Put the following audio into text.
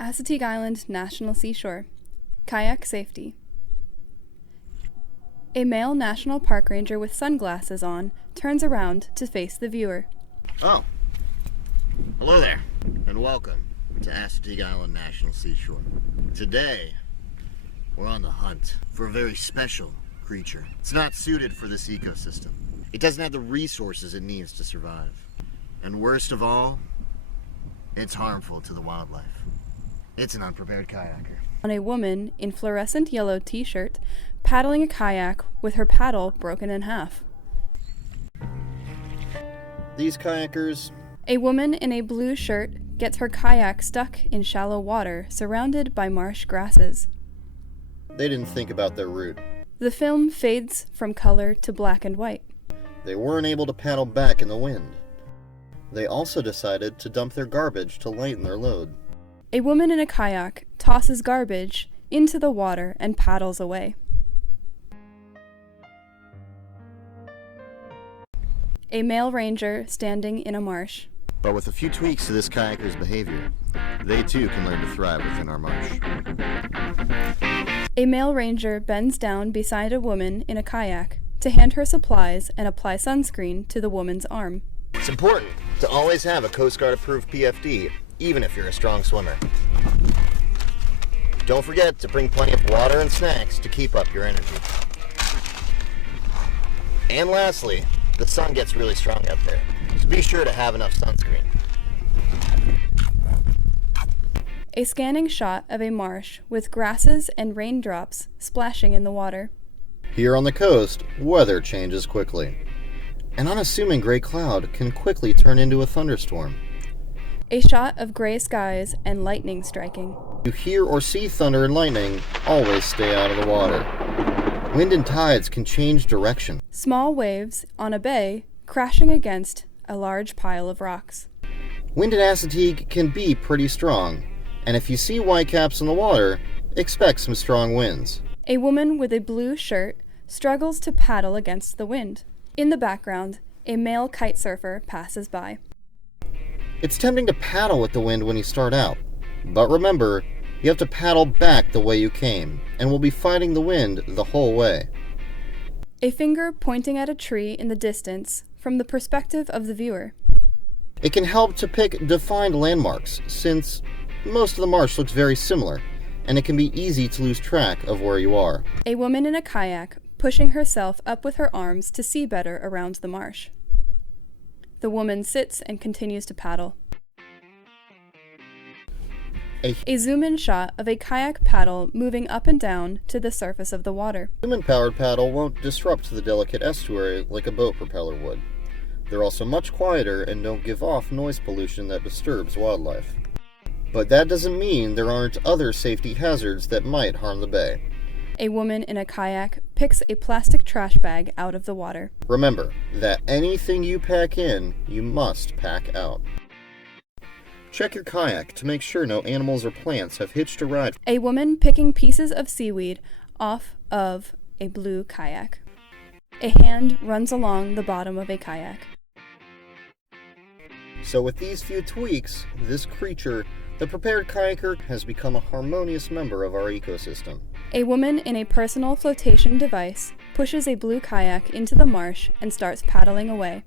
Assateague Island National Seashore. Kayak safety. A male National Park Ranger with sunglasses on turns around to face the viewer. Oh, hello there, and welcome to Assateague Island National Seashore. Today, we're on the hunt for a very special creature. It's not suited for this ecosystem. It doesn't have the resources it needs to survive. And worst of all, it's harmful to the wildlife. It's an unprepared kayaker. On a woman in fluorescent yellow t-shirt paddling a kayak with her paddle broken in half. These kayakers... A woman in a blue shirt gets her kayak stuck in shallow water surrounded by marsh grasses. They didn't think about their route. The film fades from color to black and white. They weren't able to paddle back in the wind. They also decided to dump their garbage to lighten their load. A woman in a kayak tosses garbage into the water and paddles away. A male ranger standing in a marsh. But with a few tweaks to this kayaker's behavior, they too can learn to thrive within our marsh. A male ranger bends down beside a woman in a kayak to hand her supplies and apply sunscreen to the woman's arm. It's important to always have a Coast Guard approved PFD, even if you're a strong swimmer. Don't forget to bring plenty of water and snacks to keep up your energy. And lastly, the sun gets really strong out there, so be sure to have enough sunscreen. A scanning shot of a marsh with grasses and raindrops splashing in the water. Here on the coast, weather changes quickly. An unassuming gray cloud can quickly turn into a thunderstorm. A shot of gray skies and lightning striking. You hear or see thunder and lightning, always stay out of the water. Wind and tides can change direction. Small waves on a bay crashing against a large pile of rocks. Wind in Assateague can be pretty strong, and if you see whitecaps in the water, expect some strong winds. A woman with a blue shirt struggles to paddle against the wind. In the background, a male kite surfer passes by. It's tempting to paddle with the wind when you start out, but remember, you have to paddle back the way you came, and will be fighting the wind the whole way. A finger pointing at a tree in the distance from the perspective of the viewer. It can help to pick defined landmarks, since most of the marsh looks very similar, and it can be easy to lose track of where you are. A woman in a kayak pushing herself up with her arms to see better around the marsh. The woman sits and continues to paddle. A zoom-in shot of a kayak paddle moving up and down to the surface of the water. A human-powered paddle won't disrupt the delicate estuary like a boat propeller would. They're also much quieter and don't give off noise pollution that disturbs wildlife. But that doesn't mean there aren't other safety hazards that might harm the bay. A woman in a kayak picks a plastic trash bag out of the water. Remember that anything you pack in, you must pack out. Check your kayak to make sure no animals or plants have hitched a ride. A woman picking pieces of seaweed off of a blue kayak. A hand runs along the bottom of a kayak. So with these few tweaks, this creature, the prepared kayaker, has become a harmonious member of our ecosystem. A woman in a personal flotation device pushes a blue kayak into the marsh and starts paddling away.